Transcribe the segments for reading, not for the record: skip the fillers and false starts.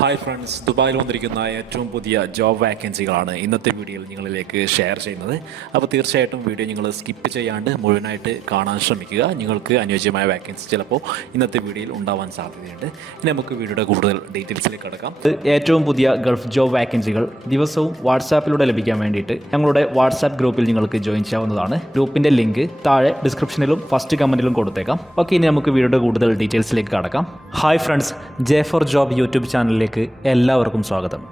Hi friends, ദുബായിൽ വന്നിരിക്കുന്ന ഏറ്റവും പുതിയ ജോബ് വാക്കൻസികളാണ് ഇന്നത്തെ വീഡിയോയിൽ നിങ്ങളിലേക്ക് ഷെയർ ചെയ്യുന്നത്. അപ്പോൾ തീർച്ചയായിട്ടും വീഡിയോ നിങ്ങൾ സ്കിപ്പ് ചെയ്യാണ്ട് മുഴുവനായിട്ട് കാണാൻ ശ്രമിക്കുക. നിങ്ങൾക്ക് അനുയോജ്യമായ വാക്കൻസി ചിലപ്പോൾ ഇന്നത്തെ വീഡിയോയിൽ ഉണ്ടാവാൻ സാധ്യതയുണ്ട്. ഇനി നമുക്ക് വീഡിയോയുടെ കൂടുതൽ ഡീറ്റെയിൽസിലേക്ക് കടക്കാം. ഏറ്റവും പുതിയ ഗൾഫ് ജോബ് വാക്കൻസികൾ ദിവസവും വാട്സാപ്പിലൂടെ ലഭിക്കാൻ വേണ്ടിയിട്ട് ഞങ്ങളുടെ വാട്സാപ്പ് ഗ്രൂപ്പിൽ നിങ്ങൾക്ക് ജോയിൻ ചെയ്യാവുന്നതാണ്. ഗ്രൂപ്പിൻ്റെ ലിങ്ക് താഴെ ഡിസ്ക്രിപ്ഷനിലും ഫസ്റ്റ് കമൻറ്റിലും കൊടുത്തേക്കാം. ഓക്കെ, ഇനി നമുക്ക് വീഡിയോയുടെ കൂടുതൽ ഡീറ്റെയിൽസിലേക്ക് കടക്കാം. Hi friends, J for job YouTube ചാനലിലേക്ക് എല്ലാവർക്കും സ്വാഗതം.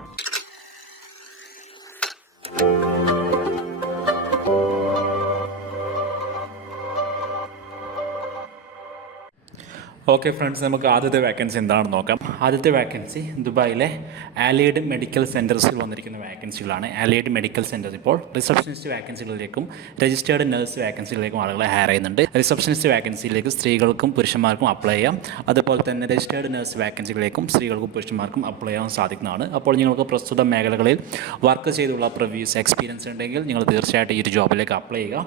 ഓക്കെ ഫ്രണ്ട്സ്, നമുക്ക് ആദ്യത്തെ വാക്കൻസി എന്താണെന്ന് നോക്കാം. ആദ്യത്തെ വാക്കൻസി ദുബായിലെ ആലൈഡ് മെഡിക്കൽ സെൻറ്റേഴ്സിൽ വന്നിരിക്കുന്ന വാക്കൻസികളാണ്. ആലൈഡ് മെഡിക്കൽ സെൻറ്റേഴ്സ് ഇപ്പോൾ റിസപ്ഷനിസ്റ്റ് വാക്കൻസികളിലേക്കും രജിസ്റ്റേർഡ് നഴ്സ് വാക്കൻസികളിലേക്കും ആളുകളെ ഹയർ ചെയ്യുന്നുണ്ട്. റിസപ്ഷനിസ്റ്റ് വാക്കൻസിയിലേക്ക് സ്ത്രീകൾക്കും പുരുഷന്മാർക്കും അപ്ലൈ ചെയ്യാം. അതുപോലെ തന്നെ രജിസ്റ്റേർഡ് നഴ്സ് വാക്കൻസികളിലേക്കും സ്ത്രീകൾക്കും പുരുഷന്മാർക്കും അപ്ലൈ ചെയ്യാൻ സാധിക്കുന്നതാണ്. അപ്പോൾ നിങ്ങൾക്ക് പ്രസ്തുത മേഖലകളിൽ വർക്ക് ചെയ്തുള്ള പ്രിവ്യൂസ് എക്സ്പീരിയൻസ് ഉണ്ടെങ്കിൽ നിങ്ങൾ തീർച്ചയായിട്ടും ഈ ഒരു ജോബിലേക്ക് അപ്ലൈ ചെയ്യുക.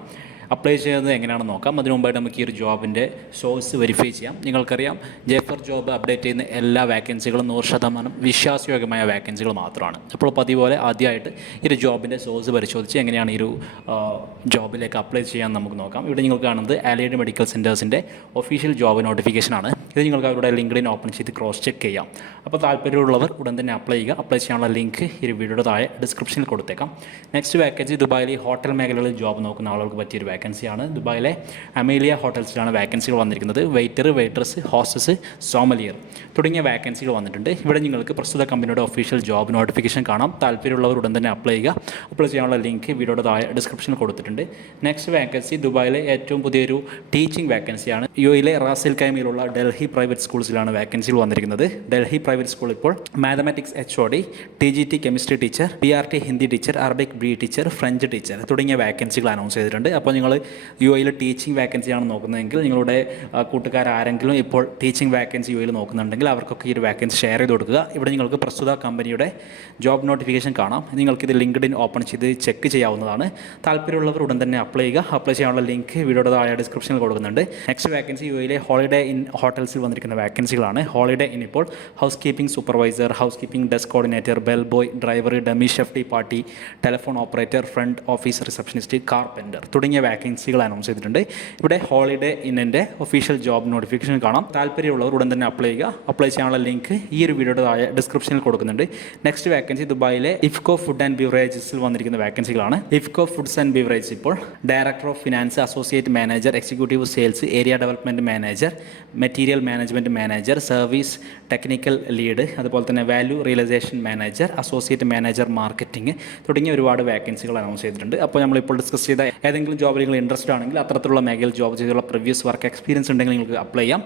അപ്ലൈ ചെയ്യുന്നത് എങ്ങനെയാണെന്ന് നോക്കാം. അതിനു മുമ്പായിട്ട് നമുക്ക് ഈ ഒരു ജോബിൻ്റെ സോഴ്സ് വെരിഫൈ ചെയ്യാം. നിങ്ങൾക്കറിയാം, ജെഫർ ജോബ് അപ്ഡേറ്റ് ചെയ്യുന്ന എല്ലാ വാക്കൻസികളും 100% വിശ്വാസയോഗ്യമായ വാക്കൻസികൾ മാത്രമാണ്. അപ്പോൾ പതിപോലെ ആദ്യമായിട്ട് ഈ ഒരു ജോബിൻ്റെ സോഴ്സ് പരിശോധിച്ച് എങ്ങനെയാണ് ഈ ഒരു ജോബിലേക്ക് അപ്ലൈ ചെയ്യാൻ നമുക്ക് നോക്കാം. ഇവിടെ നിങ്ങൾ കാണുന്നത് ആലൈഡ് മെഡിക്കൽ സെൻറ്റേഴ്സിൻ്റെ ഒഫീഷ്യൽ ജോബ് നോട്ടിഫിക്കേഷനാണ്. ഇത് നിങ്ങൾക്ക് അവരുടെ ലിങ്ക്ഡിൻ ഓപ്പൺ ചെയ്ത് ക്രോസ് ചെക്ക് ചെയ്യാം. അപ്പോൾ താല്പര്യമുള്ളവർ ഉടൻ തന്നെ അപ്ലൈ ചെയ്യുക. അപ്ലൈ ചെയ്യാനുള്ള ലിങ്ക് ഈ വീഡിയോയുടെ താഴെ ഡിസ്ക്രിപ്ഷനിൽ കൊടുത്തേക്കാം. നെക്സ്റ്റ് വാക്കൻസി ദുബായിലെ ഹോട്ടൽ മേഖലകളിൽ ജോബ് നോക്കുന്ന ആളുകൾക്ക് പറ്റിയൊരു വാക്കൻസിയാണ്. ദുബായിലെ അമേലിയ ഹോട്ടൽസിലാണ് വാക്കൻസികൾ വന്നിരിക്കുന്നത്. വെയിറ്റർ, വെയിട്രസ്, ഹോസ്റ്റസ്, സോമലിയർ തുടങ്ങിയ വാക്കൻസികൾ വന്നിട്ടുണ്ട്. ഇവിടെ നിങ്ങൾക്ക് പ്രസ്തുത കമ്പനിയുടെ ഒഫീഷ്യൽ ജോബ് നോട്ടിഫിക്കേഷൻ കാണാം. താല്പര്യമുള്ളവർ ഉടൻ തന്നെ അപ്ലൈ ചെയ്യുക. അപ്ലൈ ചെയ്യാനുള്ള ലിങ്ക് വീഡിയോയുടെ താഴെ ഡിസ്ക്രിപ്ഷനിൽ കൊടുത്തിട്ടുണ്ട്. നെക്സ്റ്റ് വാക്കൻസി ദുബായിലെ ഏറ്റവും പുതിയൊരു ടീച്ചിങ് വാക്കൻസിയാണ്. യുഎയിലെ റാസിൽ കൈമയിലുള്ള ഡൽഹി പ്രൈവറ്റ് സ്കൂൾസിലാണ് വാക്കൻസികൾ വന്നിരിക്കുന്നത്. ഡൽഹി പ്രൈവറ്റ് സ്കൂൾ ഇപ്പോൾ mathematics HOD, TGT chemistry teacher, PRT Hindi teacher, Arabic BE teacher, French teacher തുടങ്ങിയ വാക്കൻസികൾ അനൗൺസ് ചെയ്തിട്ടുണ്ട്. അപ്പോൾ നിങ്ങൾ യുഎയിൽ ടീച്ചിങ് വാക്കൻസിയാണ് നോക്കുന്നതെങ്കിൽ നിങ്ങളുടെ കൂട്ടുകാരാരെങ്കിലും ഇപ്പോൾ ടീച്ചിങ് വാക്കൻസി യുഎയിൽ നോക്കുന്നുണ്ടെങ്കിൽ അവർക്കൊക്കെ ഈ ഒരു വാക്കൻസി ഷെയർ ചെയ്ത് കൊടുക്കുക. ഇവിടെ നിങ്ങൾക്ക് പ്രസ്തുത കമ്പനിയുടെ ജോബ് നോട്ടിഫിക്കേഷൻ കാണാം. നിങ്ങൾക്കിത് ലിങ്ക്ഡിൻ ഓപ്പൺ ചെയ്ത് ചെക്ക് ചെയ്യാവുന്നതാണ്. താല്പര്യമുള്ളവർ ഉടൻ തന്നെ അപ്ലൈ ചെയ്യുക. അപ്ലൈ ചെയ്യാനുള്ള ലിങ്ക് വീഡിയോയുടെ താഴെ ഡിസ്ക്രിപ്ഷനിൽ കൊടുക്കുന്നുണ്ട്. നെക്സ്റ്റ് വാക്കൻസി യുഎയിലെ ഹോളിഡേ ഇൻ ഹോട്ടൽസിൽ വന്നിരിക്കുന്ന വാക്കൻസികളാണ്. ഹോളിഡേ ഇൻ ഇപ്പോൾ housekeeping supervisor, housekeeping desk coordinator, bell boy, driver, demi chef de partie, telephone operator, front office receptionist, carpenter തുടങ്ങിയ വാക്കൻസികൾ അനൗൺസ് ചെയ്തിട്ടുണ്ട്. ഇവിടെ ഹോളിഡേ ഇന്നിൻ്റെ ഒഫീഷ്യൽ ജോബ് നോട്ടിഫിക്കേഷൻ കാണാം. താല്പര്യമുള്ളവർ ഉടൻ തന്നെ അപ്ലൈ ചെയ്യുക. അപ്ലൈ ചെയ്യാനുള്ള ലിങ്ക് ഈ ഒരു വീഡിയോയുടെ താഴെ ഡിസ്ക്രിപ്ഷനിൽ കൊടുക്കുന്നുണ്ട്. നെക്സ്റ്റ് വാക്കൻസി ദുബായിലെ ഇഫ്കോ ഫുഡ് ആൻഡ് ബിവറേജസിൽ വന്നിരിക്കുന്ന വാക്കൻസികളാണ്. ഇഫ്കോ ഫുഡ്സ് ആൻഡ് ബിവറേജസ് ഇപ്പോൾ director of finance, associate manager, executive sales, area development manager, material management manager, service technical lead, അതുപോലെ തന്നെ value realisation manager, associate manager marketing തുടങ്ങിയ ഒരുപാട് വാക്കൻസികൾ അനൗൺസ് ചെയ്തിട്ടുണ്ട്. അപ്പോൾ നമ്മളിപ്പോൾ ഡിസ്കസ് ചെയ്ത ഏതെങ്കിലും ജോബിൽ നിങ്ങൾ ഇൻട്രസ്റ്റ് ആണെങ്കിൽ അത്തരത്തിലുള്ള മേഖലയിൽ ജോബ് ചെയ്തുള്ള പ്രീവിയസ് വർക്ക് എക്സ്പീരിയൻസ് ഉണ്ടെങ്കിൽ നിങ്ങൾക്ക് അപ്ലൈ ചെയ്യാം.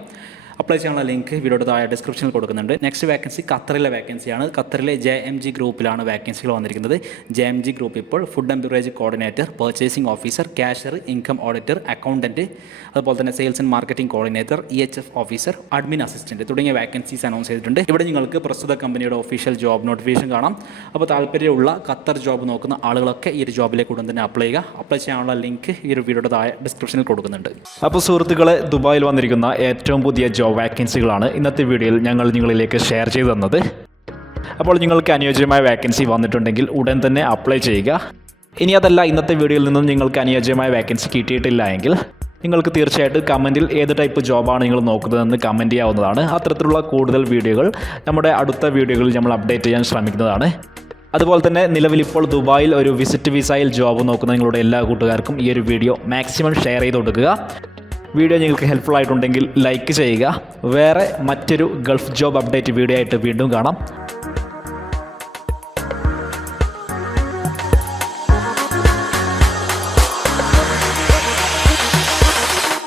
അപ്ലൈ ചെയ്യാനുള്ള ലിങ്ക് വീഡിയോയുടെ താഴെ ഡിസ്ക്രിപ്ഷനിൽ കൊടുക്കുന്നുണ്ട്. നെക്സ്റ്റ് വാക്കൻസി ഖത്തറിലെ വാക്കൻസിയാണ്. ഖത്തറിലെ JMG ഗ്രൂപ്പിലാണ് വാക്കൻസികൾ വന്നിരിക്കുന്നത്. JMG ഗ്രൂപ്പ് ഇപ്പോൾ food and beverage coordinator, purchasing officer, cashier, income auditor, accountant, അതുപോലെ തന്നെ sales and marketing coordinator, EHF officer, admin assistant തുടങ്ങിയ വാക്കൻസീസ് അനൗൺസ് ചെയ്തിട്ടുണ്ട്. ഇവിടെ നിങ്ങൾക്ക് പ്രസ്തുത കമ്പനിയുടെ ഒഫീഷ്യൽ ജോബ് നോട്ടിഫിക്കേഷൻ കാണാം. അപ്പോൾ താല്പര്യമുള്ള ഖത്തർ ജോബ് നോക്കുന്ന ആളുകളൊക്കെ ഈ ഒരു ജോബിലേക്ക് ഉടൻ തന്നെ അപ്ലൈ ചെയ്യുക. അപ്ലൈ ചെയ്യാനുള്ള ലിങ്ക് ഈ ഒരു വീഡിയോയുടെ താഴെ ഡിസ്ക്രിപ്ഷനിൽ കൊടുക്കുന്നുണ്ട്. അപ്പോൾ സുഹൃത്തുക്കളെ, ദുബായിൽ വന്നിരിക്കുന്ന ഏറ്റവും പുതിയ ജോബ് വാക്കൻസികളാണ് ഇന്നത്തെ വീഡിയോയിൽ ഞങ്ങൾ നിങ്ങളിലേക്ക് ഷെയർ ചെയ്തു തന്നത്. അപ്പോൾ നിങ്ങൾക്ക് അനുയോജ്യമായ വാക്കൻസി വന്നിട്ടുണ്ടെങ്കിൽ ഉടൻ തന്നെ അപ്ലൈ ചെയ്യുക. ഇനി അതല്ല, ഇന്നത്തെ വീഡിയോയിൽ നിന്നും നിങ്ങൾക്ക് അനുയോജ്യമായ വാക്കൻസി കിട്ടിയിട്ടില്ല എങ്കിൽ നിങ്ങൾക്ക് തീർച്ചയായിട്ടും കമൻറ്റിൽ ഏത് ടൈപ്പ് ജോബാണ് നിങ്ങൾ നോക്കുന്നതെന്ന് കമൻറ്റ് ചെയ്യാവുന്നതാണ്. അത്തരത്തിലുള്ള കൂടുതൽ വീഡിയോകൾ നമ്മുടെ അടുത്ത വീഡിയോകളിൽ നമ്മൾ അപ്ഡേറ്റ് ചെയ്യാൻ ശ്രമിക്കുന്നതാണ്. അതുപോലെ തന്നെ നിലവിലിപ്പോൾ ദുബായിൽ ഒരു വിസിറ്റ് വിസയിൽ ജോബ് നോക്കുന്ന നിങ്ങളുടെ എല്ലാ കൂട്ടുകാർക്കും ഈ ഒരു വീഡിയോ മാക്സിമം ഷെയർ ചെയ്ത് കൊടുക്കുക. വീഡിയോ നിങ്ങൾക്ക് ഹെൽപ്ഫുൾ ആയിട്ടുണ്ടെങ്കിൽ ലൈക്ക് ചെയ്യുക. വേറെ മറ്റൊരു ഗൾഫ് ജോബ് അപ്ഡേറ്റ് വീഡിയോ ആയിട്ട് വീണ്ടും കാണാം.